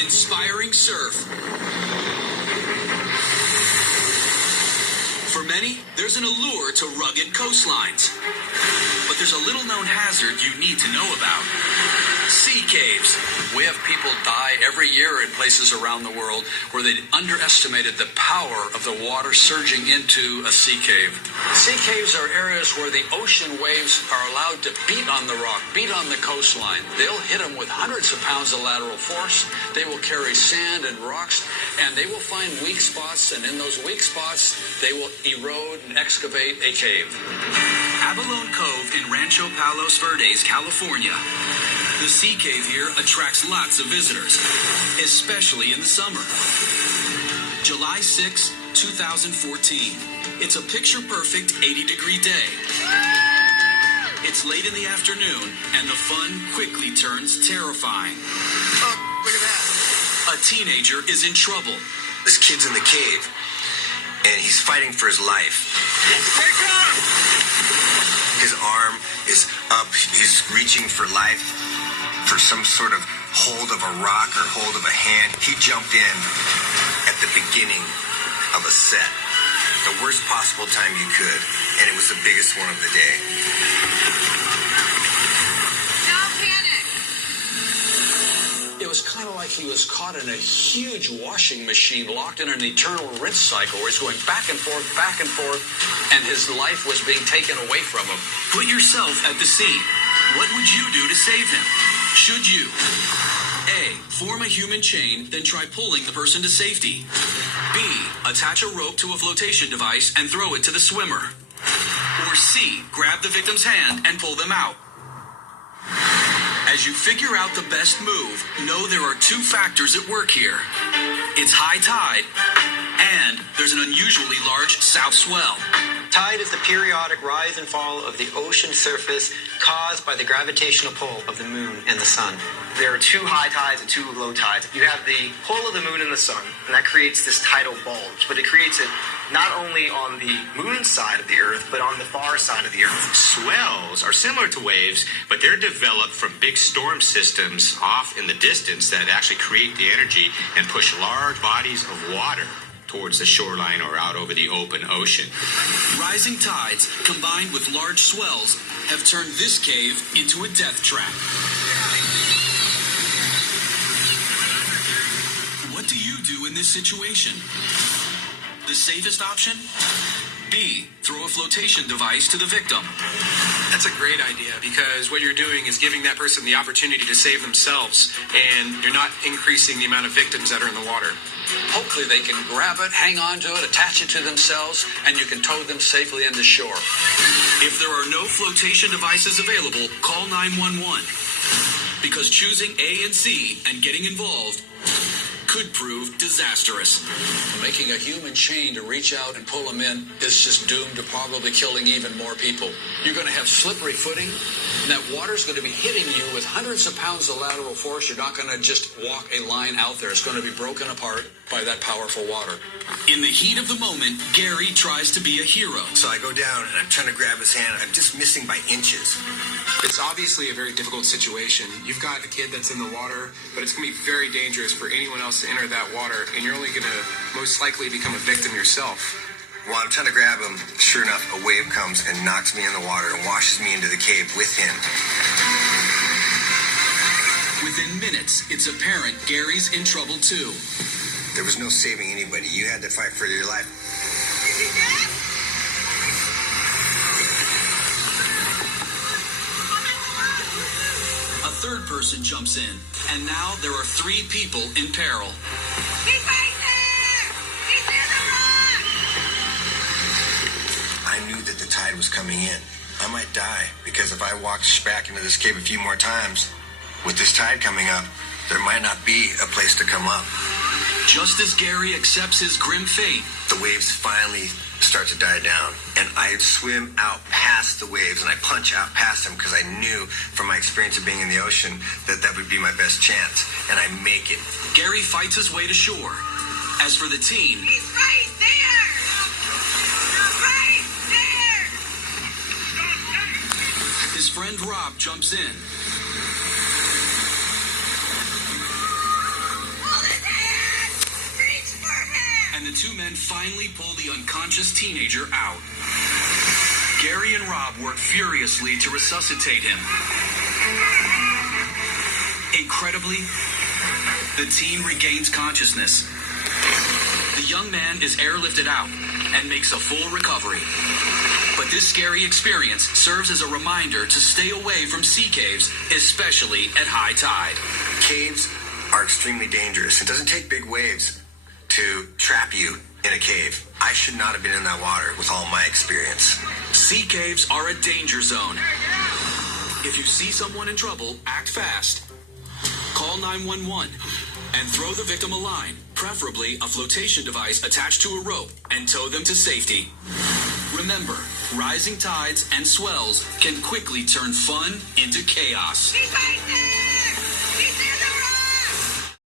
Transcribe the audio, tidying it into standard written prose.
inspiring surf. For many, there's an allure to rugged coastlines. But there's a little-known hazard you need to know about. Sea caves. We have people die every year in places around the world where they underestimated the power of the water surging into a sea cave. Sea caves are areas where the ocean waves are allowed to beat on the rock, beat on the coastline. They'll hit them with hundreds of pounds of lateral force. They will carry sand and rocks, and they will find weak spots, and in those weak spots, they will erode and excavate a cave. Abalone Cove in Rancho Palos Verdes, California. The sea cave here attracts lots of visitors, especially in the summer. July 6, 2014. It's a picture-perfect 80-degree day. It's late in the afternoon, and the fun quickly turns terrifying. Oh, look at that. A teenager is in trouble. This kid's in the cave, and he's fighting for his life. His arm is up. He's reaching for life, for some sort of hold of a rock or hold of a hand. He jumped in at the beginning of a set, the worst possible time you could, and it was the biggest one of the day. Don't panic. It was kind of like he was caught in a huge washing machine, locked in an eternal rinse cycle where he's going back and forth, and his life was being taken away from him. Put yourself at the scene. What would you do to save him? Should you? A. Form a human chain, then try pulling the person to safety. B. Attach a rope to a flotation device and throw it to the swimmer. Or C. Grab the victim's hand and pull them out. As you figure out the best move, know there are two factors at work here. It's high tide, and there's an unusually large south swell. Tide is the periodic rise and fall of the ocean surface caused by the gravitational pull of the moon and the sun. There are two high tides and two low tides. You have the pull of the moon and the sun, and that creates this tidal bulge. But it creates it not only on the moon side of the Earth, but on the far side of the Earth. Swells are similar to waves, but they're developed from big storm systems off in the distance that actually create the energy and push large bodies of water towards the shoreline or out over the open ocean. Rising tides, combined with large swells, have turned this cave into a death trap. What do you do in this situation? The safest option? B. Throw a flotation device to the victim. That's a great idea, because what you're doing is giving that person the opportunity to save themselves, and you're not increasing the amount of victims that are in the water. Hopefully they can grab it, hang on to it, attach it to themselves, and you can tow them safely into shore. If there are no flotation devices available, call 911. Because choosing A and C and getting involved could prove disastrous. Making a human chain to reach out and pull them in is just doomed to probably killing even more people. You're going to have slippery footing, and that water's going to be hitting you with hundreds of pounds of lateral force. You're not going to just walk a line out there. It's going to be broken apart by that powerful water. In the heat of the moment, Gary tries to be a hero. So I go down and I'm trying to grab his hand. I'm just missing by inches. It's obviously a very difficult situation. You've got a kid that's in the water, but it's going to be very dangerous for anyone else to enter that water, and you're only going to most likely become a victim yourself. While I'm trying to grab him, sure enough, a wave comes and knocks me in the water and washes me into the cave with him. Within minutes, it's apparent Gary's in trouble too. There was no saving anybody. You had to fight for your life. Is he dead? A third person jumps in, and now there are three people in peril. He's right there! He's near the rock! I knew that the tide was coming in. I might die, because if I walked back into this cave a few more times, with this tide coming up, there might not be a place to come up. Just as Gary accepts his grim fate, The waves finally start to die down, and I swim out past the waves, and I punch out past them because I knew from my experience of being in the ocean that that would be my best chance, and I make it. Gary fights his way to shore. As for the teen, He's right there! Right there! his friend Rob jumps in. two men finally pull the unconscious teenager out. Gary and Rob work furiously to resuscitate him. Incredibly, the teen regains consciousness. The young man is airlifted out and makes a full recovery. But this scary experience serves as a reminder to stay away from sea caves, especially at high tide. Caves are extremely dangerous. It doesn't take big waves to trap you in a cave. I should not have been in that water with all my experience. Sea caves are a danger zone. If you see someone in trouble, act fast. Call 911 and throw the victim a line, preferably a flotation device attached to a rope, and tow them to safety. Remember, rising tides and swells can quickly turn fun into chaos. He's right there!